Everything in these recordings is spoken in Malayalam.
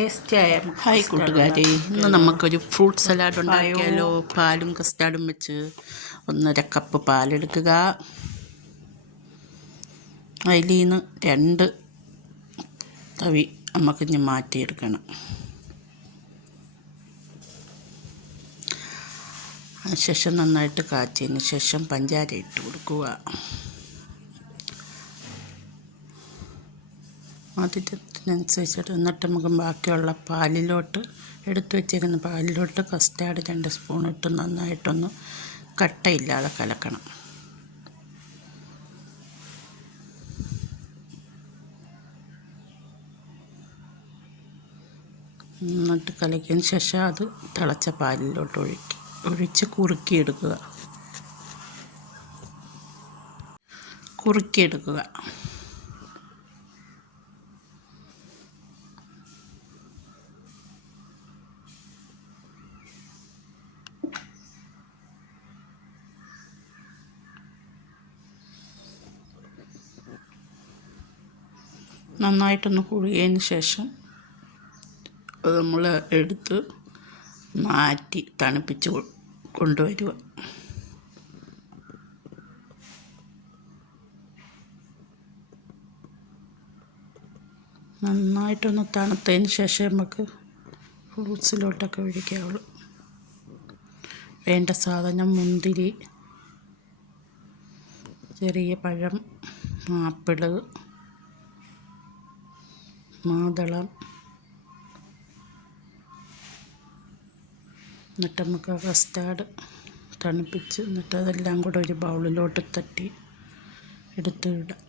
ഹായ് കൂട്ടുകാരെ, ഇന്ന് നമുക്കൊരു ഫ്രൂട്ട് സലാഡ് ഉണ്ടാക്കിയാലോ. പാലും കസ്റ്റാർഡും വെച്ച് 1.5 കപ്പ് പാലെടുക്കുക. അതിൽ നിന്ന് 2 തവി നമുക്കിഞ്ഞ് മാറ്റിയെടുക്കണം. അതിനുശേഷം നന്നായിട്ട് കാച്ചിയതിന് ശേഷം പഞ്ചാര ഇട്ട് കൊടുക്കുക. അതിനനുസരിച്ചിട്ട് എന്നിട്ട് നമുക്ക് ബാക്കിയുള്ള പാലിലോട്ട് എടുത്തു വെച്ചേക്കുന്ന പാലിലോട്ട് കസ്റ്റാർഡ് 2 സ്പൂൺ ഇട്ട് നന്നായിട്ടൊന്ന് കട്ടയില്ലാതെ കലക്കണം. എന്നിട്ട് കലക്കിയതിന് ശേഷം അത് തിളച്ച പാലിലോട്ട് ഒഴിച്ച് കുറുക്കിയെടുക്കുക. നന്നായിട്ടൊന്ന് കുറുകിയതിന് ശേഷം അത് നമ്മൾ എടുത്ത് മാറ്റി തണുപ്പിച്ച് കൊണ്ടുവരിക. നന്നായിട്ടൊന്ന് തണുത്തതിന് ശേഷം നമുക്ക് ഫ്രൂട്ട്സിലോട്ടൊക്കെ ഒഴിക്കാവുള്ളൂ. വേണ്ട സാധനം മുന്തിരി, ചെറിയ പഴം, ആപ്പിള്, മാതളം. എന്നിട്ട് നമുക്ക് കസ്റ്റാർഡ് തണുപ്പിച്ച് എന്നിട്ട് അതെല്ലാം കൂടെ ഒരു ബൗളിലോട്ട് തട്ടി എടുത്ത് ഇടാം.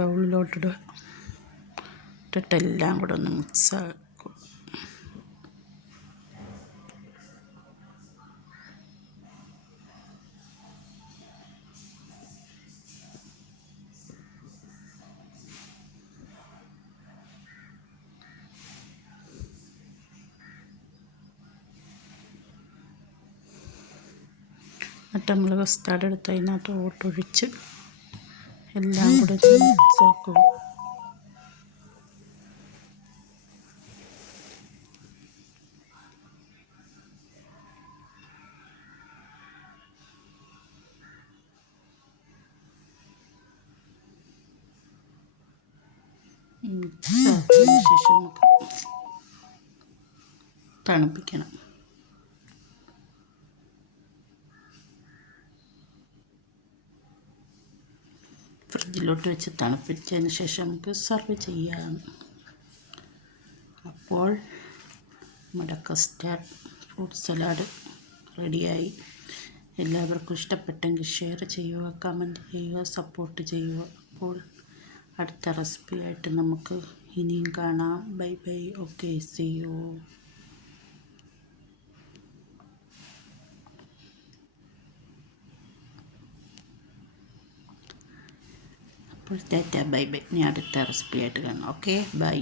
ബൗളിലോട്ടിടുക. ഇട്ടിട്ടെല്ലാം കൂടെ ഒന്ന് മിക്സാക്കും. എന്നിട്ട് നമ്മൾ കസ്റ്റാർഡ് എടുത്ത് അതിനകത്ത് ഓട്ടൊഴിച്ച് എല്ലാം കൂടെ മിക്സാക്കുക. ശേഷം നമുക്ക് തണുപ്പിക്കണം. ഫ്രിഡ്ജിലോട്ട് വെച്ച് തണുപ്പിച്ചതിന് ശേഷം നമുക്ക് സെർവ് ചെയ്യാം. അപ്പോൾ നമ്മുടെ കസ്റ്റാർഡ് ഫ്രൂട്ട് സലാഡ് റെഡിയായി. എല്ലാവർക്കും ഇഷ്ടപ്പെട്ടെങ്കിൽ ഷെയർ ചെയ്യുക, കമൻറ്റ് ചെയ്യുക, സപ്പോർട്ട് ചെയ്യുക. അപ്പോൾ അടുത്ത റെസിപ്പി ആയിട്ട് നമുക്ക് ഇനിയും കാണാം. Bye bye. Okay, see you. അപ്പോൾ ടാറ്റ, ബൈ ബൈ. ഇനി അടുത്ത റെസിപ്പി ആയിട്ട് കാണാം. Okay, by.